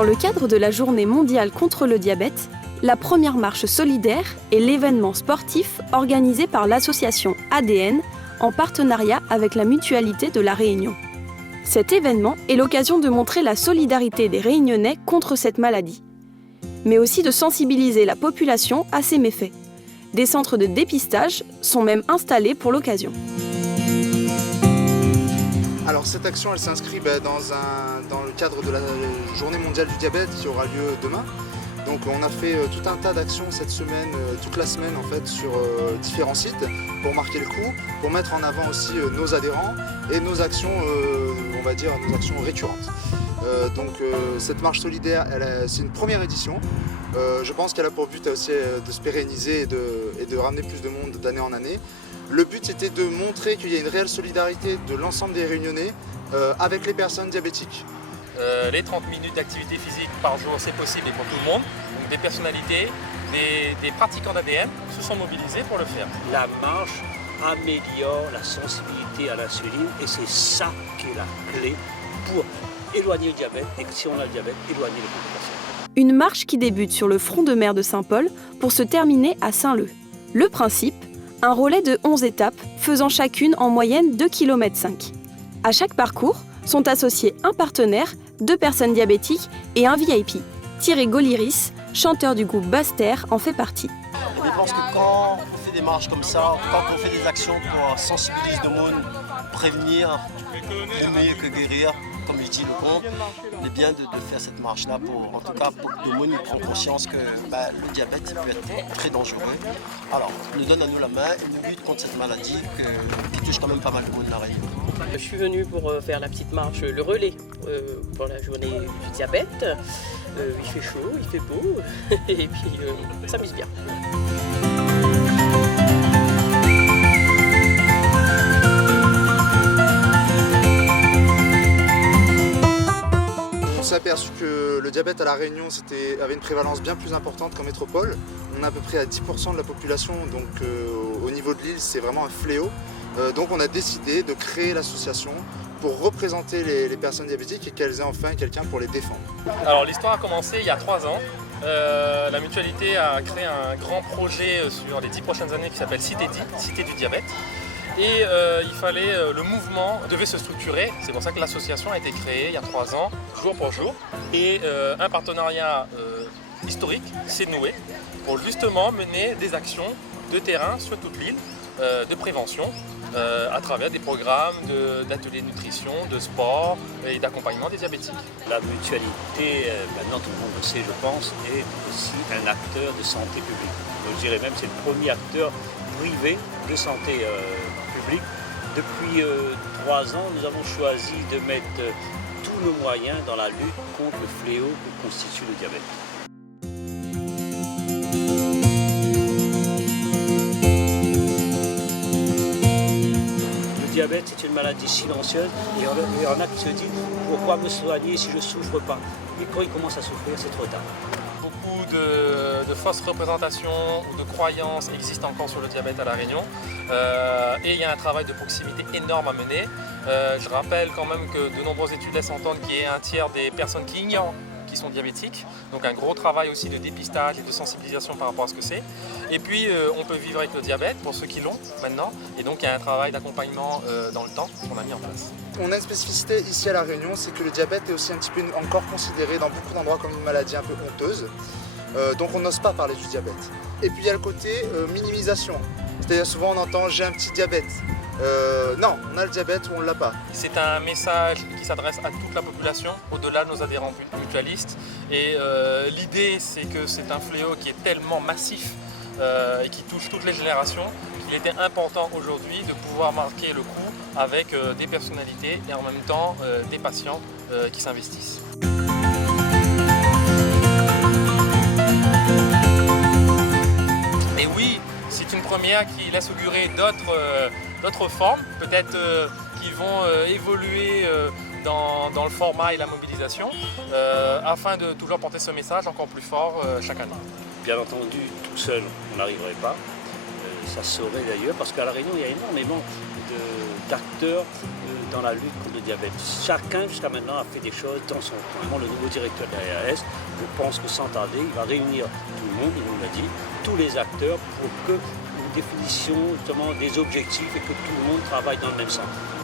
Dans le cadre de la Journée mondiale contre le diabète, la première marche solidaire est l'événement sportif organisé par l'association ADN en partenariat avec la Mutualité de La Réunion. Cet événement est l'occasion de montrer la solidarité des Réunionnais contre cette maladie, mais aussi de sensibiliser la population à ses méfaits. Des centres de dépistage sont même installés pour l'occasion. Alors cette action, elle s'inscrit dans le cadre de la Journée mondiale du diabète qui aura lieu demain. Donc on a fait tout un tas d'actions cette semaine, toute la semaine en fait, sur différents sites pour marquer le coup, pour mettre en avant aussi nos adhérents et nos actions, on va dire, nos actions récurrentes. Cette marche solidaire, c'est une première édition. Je pense qu'elle a pour but aussi de se pérenniser et de ramener plus de monde d'année en année. Le but c'était de montrer qu'il y a une réelle solidarité de l'ensemble des Réunionnais avec les personnes diabétiques. Les 30 minutes d'activité physique par jour, c'est possible et pour tout le monde. Donc des personnalités, des pratiquants d'ADN se sont mobilisés pour le faire. La marche améliore la sensibilité à l'insuline et c'est ça qui est la clé pour éloigner le diabète et si on a le diabète, éloigner les complications. Une marche qui débute sur le front de mer de Saint-Paul pour se terminer à Saint-Leu. Le principe, un relais de 11 étapes faisant chacune en moyenne 2,5 km. À chaque parcours sont associés un partenaire, 2 personnes diabétiques et un VIP. Thierry Goliris, chanteur du groupe Basse-Terre, en fait partie. Je pense que quand on fait des marches comme ça, quand on fait des actions pour sensibiliser le monde, prévenir, c'est mieux que guérir, comme il dit le con, il est bien de faire cette marche-là pour, en tout cas, pour que le monde prenne conscience que le diabète il peut être très dangereux. Alors, il nous donne à nous la main et nous lutte contre cette maladie qui touche quand même pas mal de monde de la Réunion. Je suis venue pour faire la petite marche, le relais pour la journée du diabète. Il fait chaud, il fait beau et puis on s'amuse bien. On s'est aperçu que le diabète à La Réunion avait une prévalence bien plus importante qu'en métropole. On est à peu près à 10% de la population, donc au niveau de l'île c'est vraiment un fléau. Donc on a décidé de créer l'association pour représenter les personnes diabétiques et qu'elles aient enfin quelqu'un pour les défendre. Alors l'histoire a commencé il y a 3 ans. La mutualité a créé un grand projet sur les 10 prochaines années qui s'appelle Cité du diabète. Et le mouvement devait se structurer. C'est pour ça que l'association a été créée il y a 3 ans, jour pour jour. Et un partenariat historique s'est noué pour justement mener des actions de terrain sur toute l'île, de prévention, à travers des programmes d'ateliers de nutrition, de sport et d'accompagnement des diabétiques. La mutualité, maintenant tout le monde le sait je pense, est aussi un acteur de santé publique. Je dirais même que c'est le premier acteur privé de santé publique. Depuis 3 ans, nous avons choisi de mettre tous nos moyens dans la lutte contre le fléau que constitue le diabète. Le diabète, c'est une maladie silencieuse et il y en a qui se disent pourquoi me soigner si je ne souffre pas. Et quand ils commencent à souffrir, c'est trop tard. Beaucoup de fausses représentations ou de croyances existent encore sur le diabète à La Réunion et il y a un travail de proximité énorme à mener. Je rappelle quand même que de nombreuses études laissent entendre qu'il y a un tiers des personnes qui ignorent qui sont diabétiques, donc un gros travail aussi de dépistage et de sensibilisation par rapport à ce que c'est. Et puis on peut vivre avec le diabète pour ceux qui l'ont maintenant, et donc il y a un travail d'accompagnement dans le temps qu'on a mis en place. On a une spécificité ici à La Réunion, c'est que le diabète est aussi un petit peu encore considéré dans beaucoup d'endroits comme une maladie un peu honteuse. Donc on n'ose pas parler du diabète. Et puis il y a le côté minimisation, c'est-à-dire souvent on entend « j'ai un petit diabète ». Non, on a le diabète ou on ne l'a pas. C'est un message qui s'adresse à toute la population, au-delà de nos adhérents mutualistes. Et l'idée, c'est que c'est un fléau qui est tellement massif et qui touche toutes les générations qu'il était important aujourd'hui de pouvoir marquer le coup avec des personnalités et en même temps des patients qui s'investissent. Et oui, c'est une première qui laisse augurer d'autres formes, peut-être qui vont évoluer dans le format et la mobilisation, afin de toujours porter ce message encore plus fort chaque année. Bien entendu, tout seul, on n'arriverait pas. Ça se saurait d'ailleurs, parce qu'à La Réunion, il y a énormément d'acteurs dans la lutte contre le diabète. Chacun, jusqu'à maintenant, a fait des choses dans son coin. Le nouveau directeur de la RAS, je pense que sans tarder, il va réunir tout le monde, il nous l'a dit, tous les acteurs pour que une définition justement des objectifs et que tout le monde travaille dans le même sens.